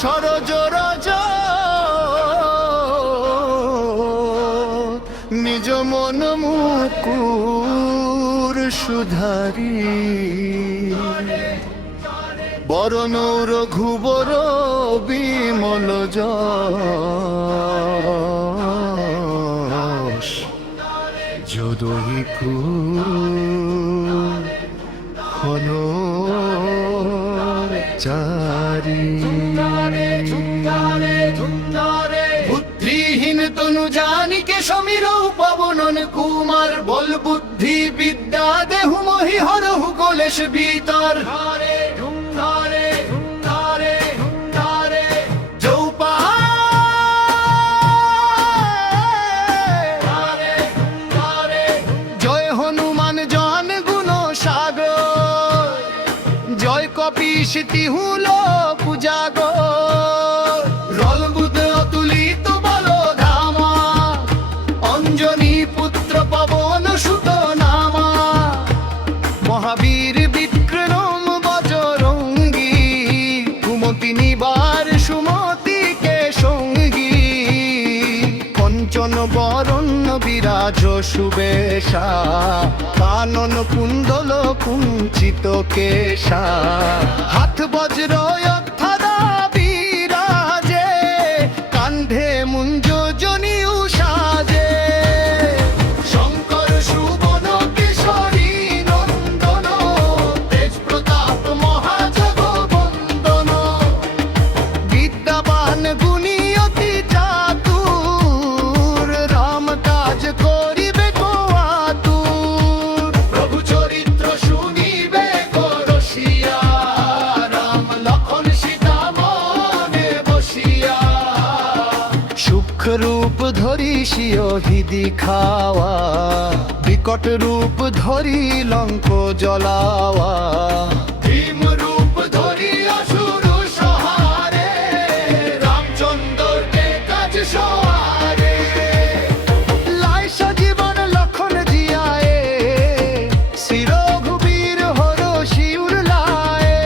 সরজ রজ নিজ মন মুকুর সুধারি বরণ রঘুবর বিমল যশ যদহি ঘন চারি বুদ্ধিহীন তনু জানিকে সমীর পবনন কুমার বল বুদ্ধি বিদ্যা দেহু মহি হরহু কলেশ ভিতর জয় হনুমান জন গুণ সাগর জয় কপিশ তিহুল পূজা গো রল বুধ অতুলিত বল ধামা অঞ্জনী পুত্র পবন সুত নামা মহাবীর বিক্রম বজরঙ্গী কুমতি নিবার সুমতিকে সঙ্গী কঞ্চন বরণ্য বিরাজ সুবেশা কানন কুণ্ডল কুঞ্চিত কেশা হাত বজ্র অক্ষরা বিরাজে কান্ধে মুঞ্জ জনিউ সাজে শঙ্কর সুবন কেশরী নন্দন তেজ প্রতাপ মহাজগবন্দন বিদ্যাবান গুণী অতি চাতুর রাম কাজ করিবে কো আতুর প্রভু চরিত্র শুনিবে কো রসিয়া রাম লক্ষণ সীতা মনে বসিয়া সূক্ষ্ম রূপ ধরি সিও হৃদি খাওয়া বিকট রূপ ধরি লঙ্ক জ্বলাওয়া ভীম রূপ ধরি অসুর সহারে রামচন্দ্রকে কাজ সহারে লাই সজীবন লক্ষণ জিয়ায়ে শ্রী রঘুবীর হর শিউর লায়ে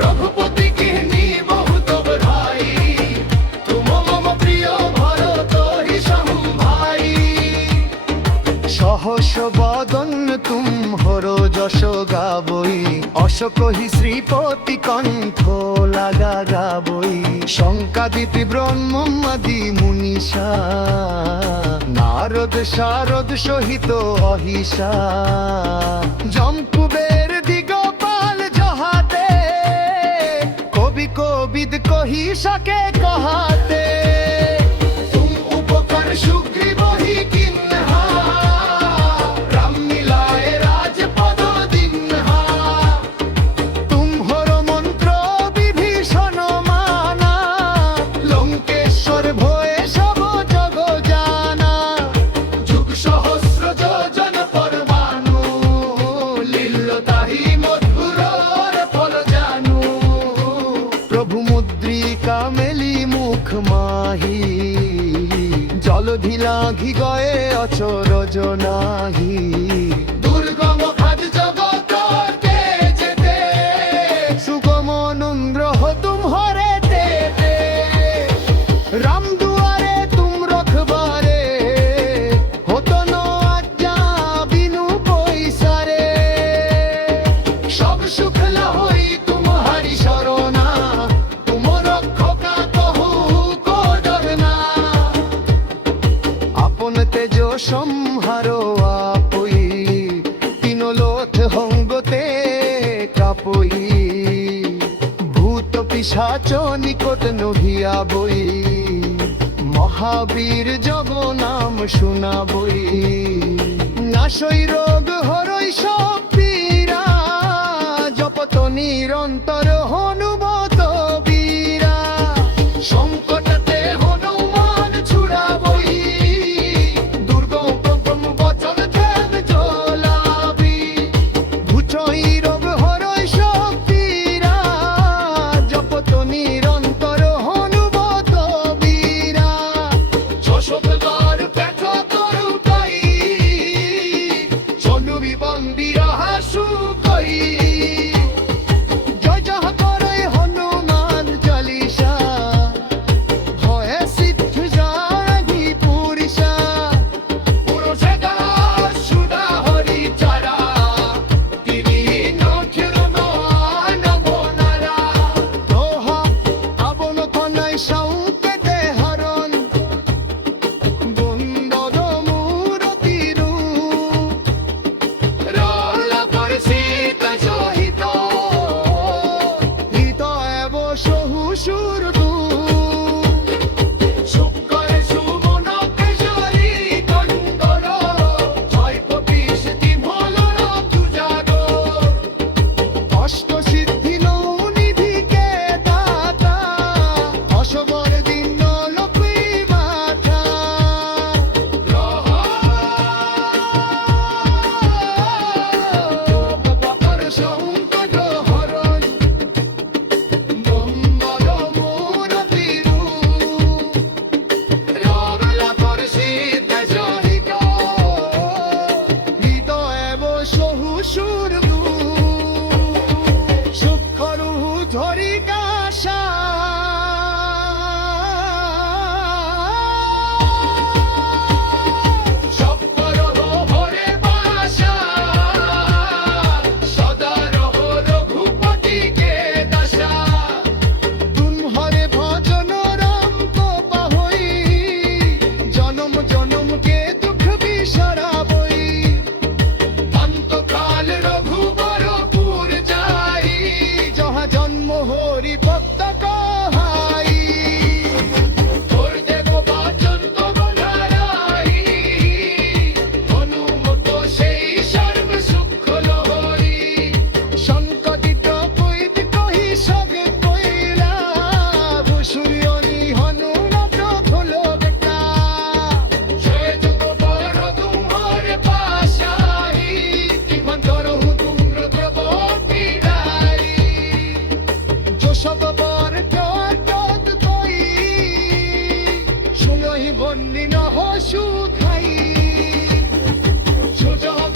রঘুপতি কিহনি বহুত বধাই তুম মম প্রিয় ভরত হি ভাই সহস বদন তুম হর যশ গাবই অশোক হি শ্রীপতি কণ্ঠ লাগা গাবই শঙ্কাদিতি ব্রহ্মাদি মুনিষা নারদ শারদ সহিত অহিষা জমকুবের দিগপাল জহাতে কবি কবিদ কহি সকে কহাতে তুম উপকার সুগ্রীব হি কিন্হা রাম মিলায়ে রাজপদ দিনহা তুম হর মন্ত্র বিভীষণ মানা লঙ্কেশ্বর ভয়ে সব জগ জানা যুগ সহস্র যোজন পরমাণু লীল্য তাহি মধুর ফল জানু প্রভু মুদ্রিকা মেলি মুখ মাহি জলধি লাঘি গয়ে অচরজ নাহি দুর্গম খাদ জগতে যেতে সুগম নন্দ্র তুম হরে তেতে রাম দুয়ারে তুম রখবারে হতো ন আজ্ঞা বিনু পৈসারে সব সুখ লহই তুমহারি শরণা তুম রক্ষকা কহু কো ডরনা আপন তেজ সম্হারো আপই তিন লোথ হঙ্গতে কাপই ভূত পিশাচ নিকট নহিয়া বই মহাবীর জগ নাম শুনাবই নাশই রোগ হরই সব পীরা জপত নিরন্তর হনুমত বীরা সংকটতে হনুমান ছুড়াবই দুর্গম প্রগম বচন ধ্যান জ্বলাবি ভুচই রোগ হরই সব পীরা জপত নিরন্তর হনুমত বীরা শোষকবার ব্যথা করু তাই চলুবি বন্দিরা হাসু কই জয় জহ করে সহি বন্নি নহ সুখাই সোজা